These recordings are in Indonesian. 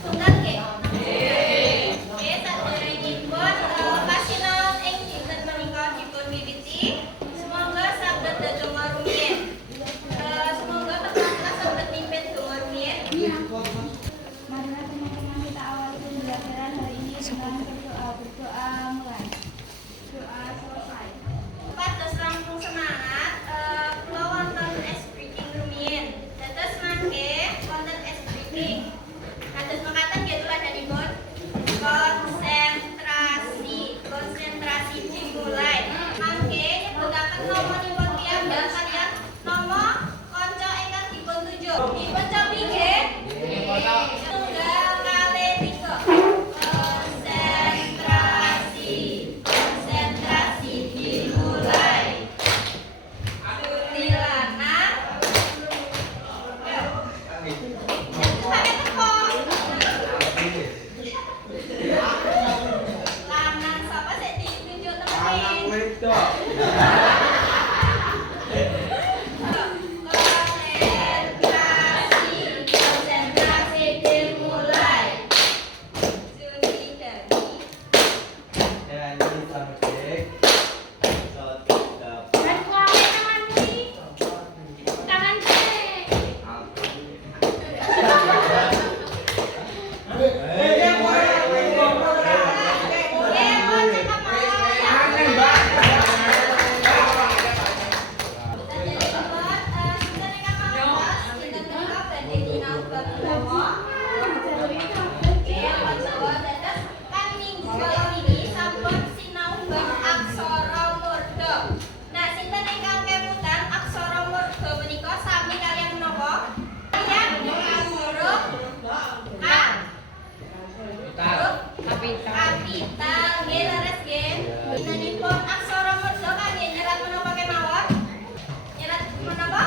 Tunggal nggih. Nggih, saderengipun pasinaon ing dinten menika dipun wiwiti. Semoga saged ndedonga rumiyin. Semoga teman-teman saged mimpin donga rumiyin. Marilah teman-teman kita awali pembelajaran hari ini dengan berdoa mulai. Doa selesai. Pados langkung semangat, kula wonten es breaking rumiyin. Dados mangke wonten es breaking. Kados mekaten nggih tuladhanipun. Konsentrasi dimulai. Mangke nyebutaken namanipun piyambak kaliyan nama kanca ingkang dipun tunjuk. Dipun cobi nggih. Tunggal kalih tiga. Konsentrasi dimulai. Juni lanang. Sampai teko. Lanang sapa sik ditunjuk temen. Konsentrasi dimulai. Juni Dani. Dan kuali tangan kuwi. Tangan cek. Nah, sinten ingkang kemutan aksara murda menika sami kalian menapa? Kalian huruf A. Kapital nggih leres nggih. Dinanipun aksara murda kangge nyerat menapa kemawon? Nyerat menapa?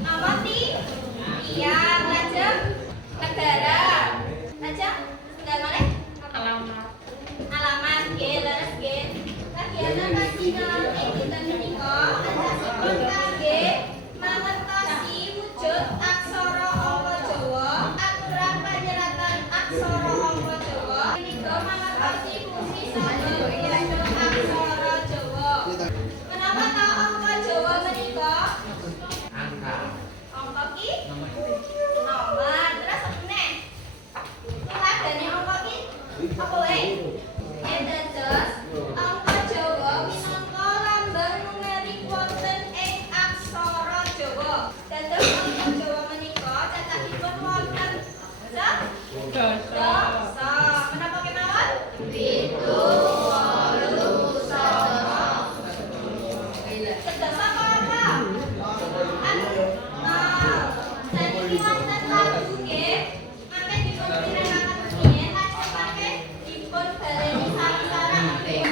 Nama tiang, lajeng negara. Lajeng tunggal malih? Alamat nggih leres nggih. Kagiatan nasional ing dinten menika antasipun kangge mangertosi wujud aksara angka Jawa, aturan panyeratan aksara angka Jawa, menika mangertosi fungsi saha wujud aksara Jawa. Menapa ta angka Jawa menika? Angka ki? Nomor. Terus apa meneh? Tuladhane angka ki? Apa wae? Dados angka Jawa minangka lambang numerik wonten ing aksara Jawa. Dados angka Jawa menika cacahipun wonten dasa. Menapa kemawon? 7, 8, 9. Sedasa apa? Saniki wonten lagu nggih. Mangke dipun pirengake rumiyin lajeng mangke dipun baleni sareng-sareng.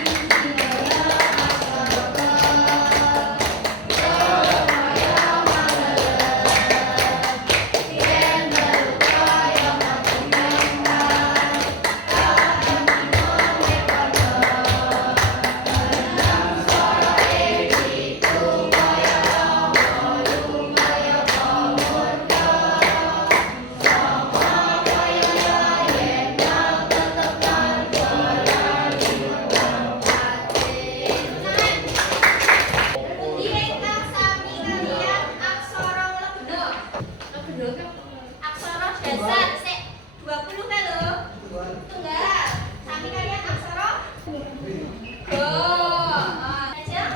Pundi ingkang sami kalian aksara legna? Aksara dasar sik 20 kae lho. Tunggal. Sami kalian aksara Ga. Lajeng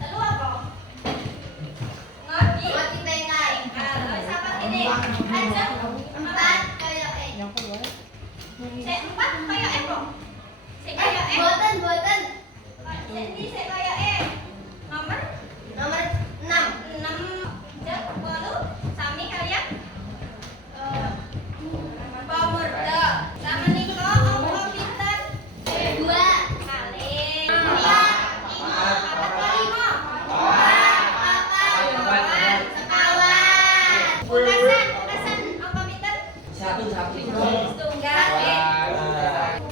telu apa? Ngerti? Tengkai. Halo, sapa kene? Lajeng 4 kaya e. Sik 4 kaya e kok? Sik kaya e. Boten. Jadi sik kaya e. Nomor 6. Jeng 8 sami kalian pamurda. Sama nika angka pinten? 2 kali 4 5 sekawan. Pungkasan angka pinten? 1 setunggal nggih.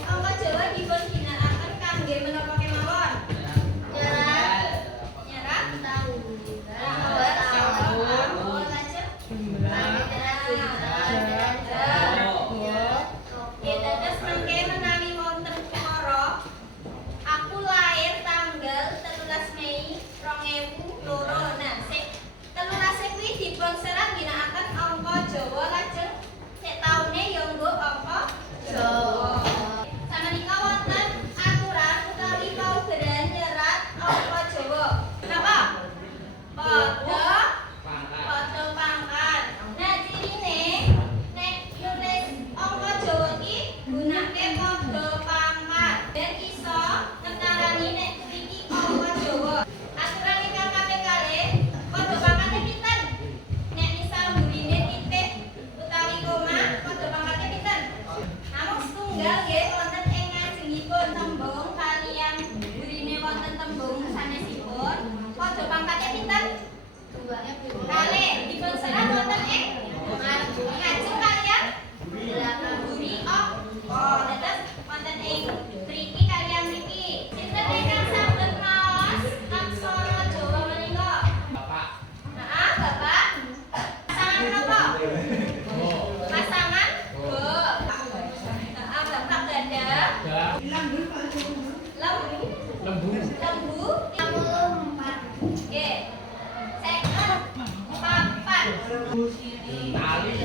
Angka Jawa dipun ginakaken kangge menapa kemawon? dipun serat ginakaken angka Jawa lajeng nek taune ya nggo angka Jawa. Samenika wonten aturan utawi paugeran nyerat angka Jawa. Napa? Padha pangkat. Nah, cirine nek nulis angka Jawa iki gunake padha pangkat. Ben iso ngentarani nek iki angka Jawa. Aturan ingkang kaping kalih padha pangkate pinten? Nek misal burine titik utawi koma padha pangkate pinten? Namung setunggal nggih wonten ing ngajengipun tembung kaliyan burine wonten tembung sanesipun padha pangkate pinten? Kalih dipun serat wonten ing ngajeng kaliyan buri oh dados wonten ing mriki kaliyan mriki. Sinten ingkang saged maos aksara Jawa menika? Heeh, Bapak. Pasangan napa? Pasangan Bo. Heeh, Bapak ganda. Lembu. Nggih. Seket. Papat. Tali.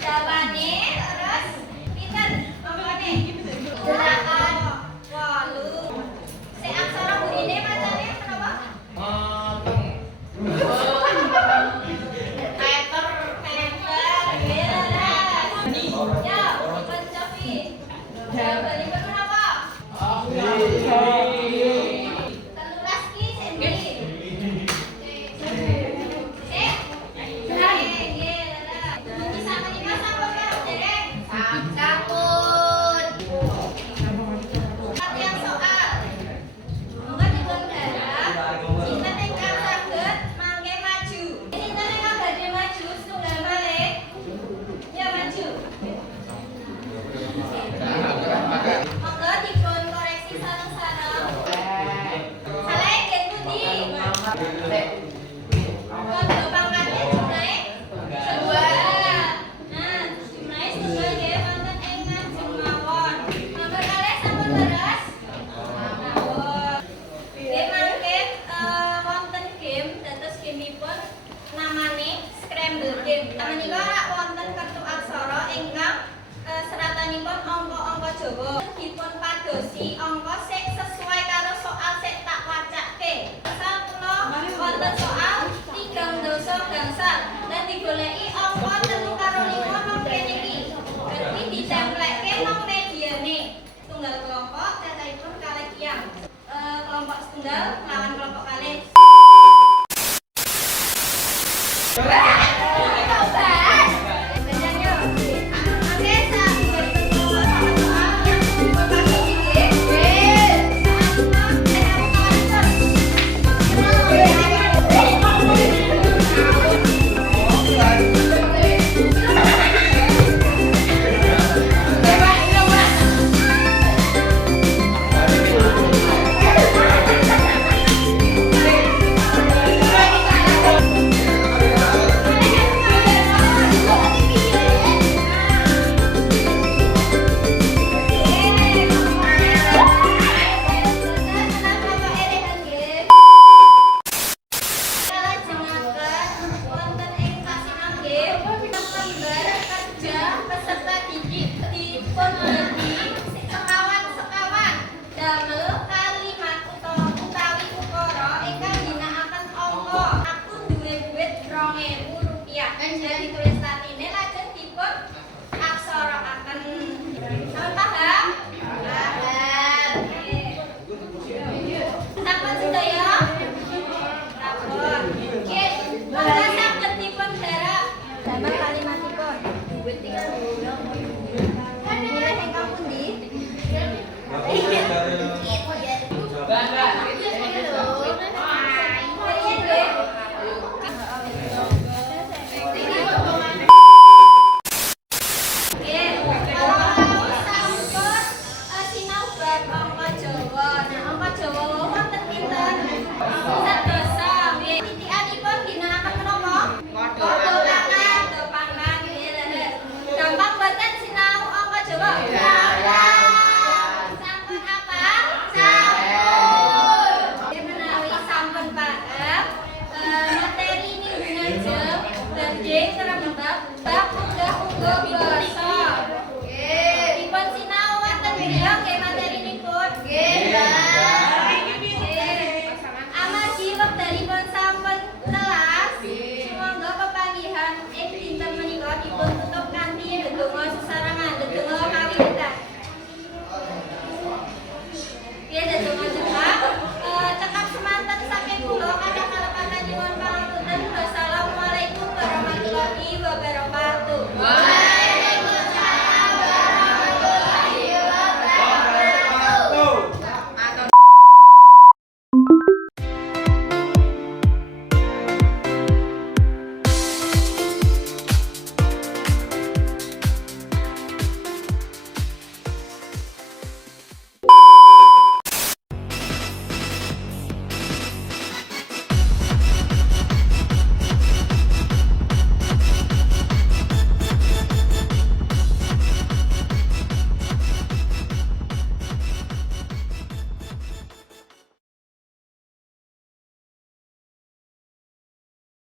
Jawane terus pinten mongkone? 8. Sing aksara burine macane menapa? Meter. Ya, dipun cobi. Jawabanipun menapa? 13 ki sing ndi? Monggo dipun koreksi sareng-sareng. Salah nggih pundi? Padha pangkate jumlahe setunggal. Nah, jumlahe setunggal nggih wonten ing ngajeng mawon. Nomor kalih sampun leres? Sampun. Nggih mangke wonten game dados gamepun namane Scramble Game. Menika rak wonten kertu aksara ingkang seratanipun angka-angka Jawa. Dipun padosi angka sing sesuai karo soal sing tak wacake. Misal kula wonten soal 3 dosa gangsal dan digoleki angka 3 karo 5 nang kene iki. Berarti ditemplekke nang mediane. Tunggal kelompok cacahipun kalih tiyang. Kelompok setunggal lawan kelompok kalih. Wonten